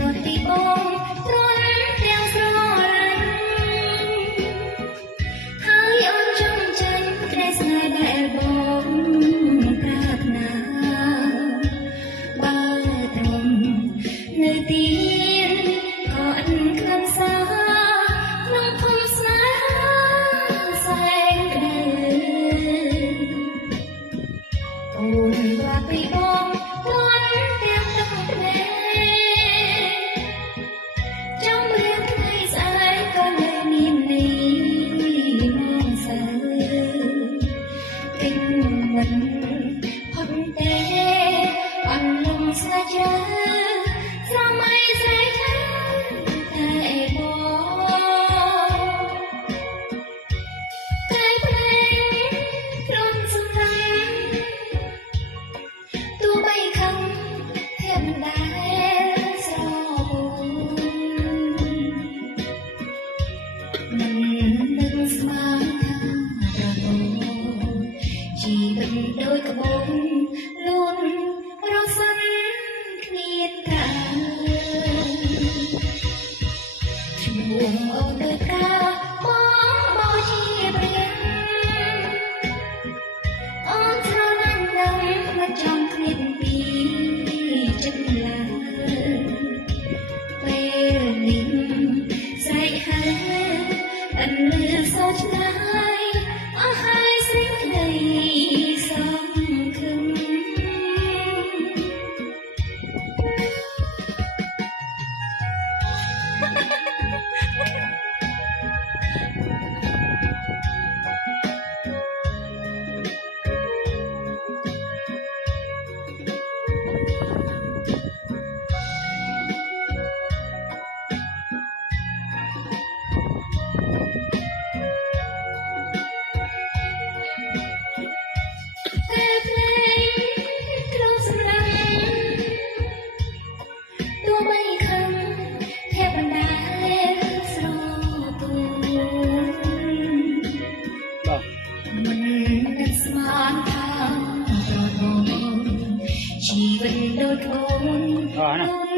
រត់ទីបងព្រមទាំងស្រឡាញ់ហើយអូនចង់ចាញ់ក្ដីស្នេហ៍ដែលបងប្រាថ្នាបើត្រឹមនៅទីក៏អិនខ្លឹមសារក្នុងភូមិស្នេហាសែនក្ដីអូនរាល់ពីបងលាន់ទាំងទឹកភ្នែកចាំរៀបថ្ងៃស្អែកក៏នៅមាននេះមកសើគិតមិនផុតទេអន្លង់ស្នេហ៍ជ្រៅស្រមៃស្រីថាតែបងតែភ្លេងខ្លួនសម្រាប់ទោះបីខឹងភាពមិនដែលស្រពោនមិននឹកស្មានថាប្រពន្ធជីវិតដូចក្បូនលូនរសាន់គ្នាកាឈ្មោះអូនដូចកាបងបោជាព្រះអូនស្រឡាញ់នឹងមិនចង់ឃ្លាតពីចិត្តឡើយពេលនេះស្រែកហៅអិនលឺសោឆ្ងាយអស់ហើយស្រីក្ដីសង្ឃឹមតែភ្លេងក្នុងសម្លាញ់ទោះបីខឹងភាពមិនដែលស្រពោនមិននឹកស្មានថាប្រពន្ធជីវិតដូចក្បូន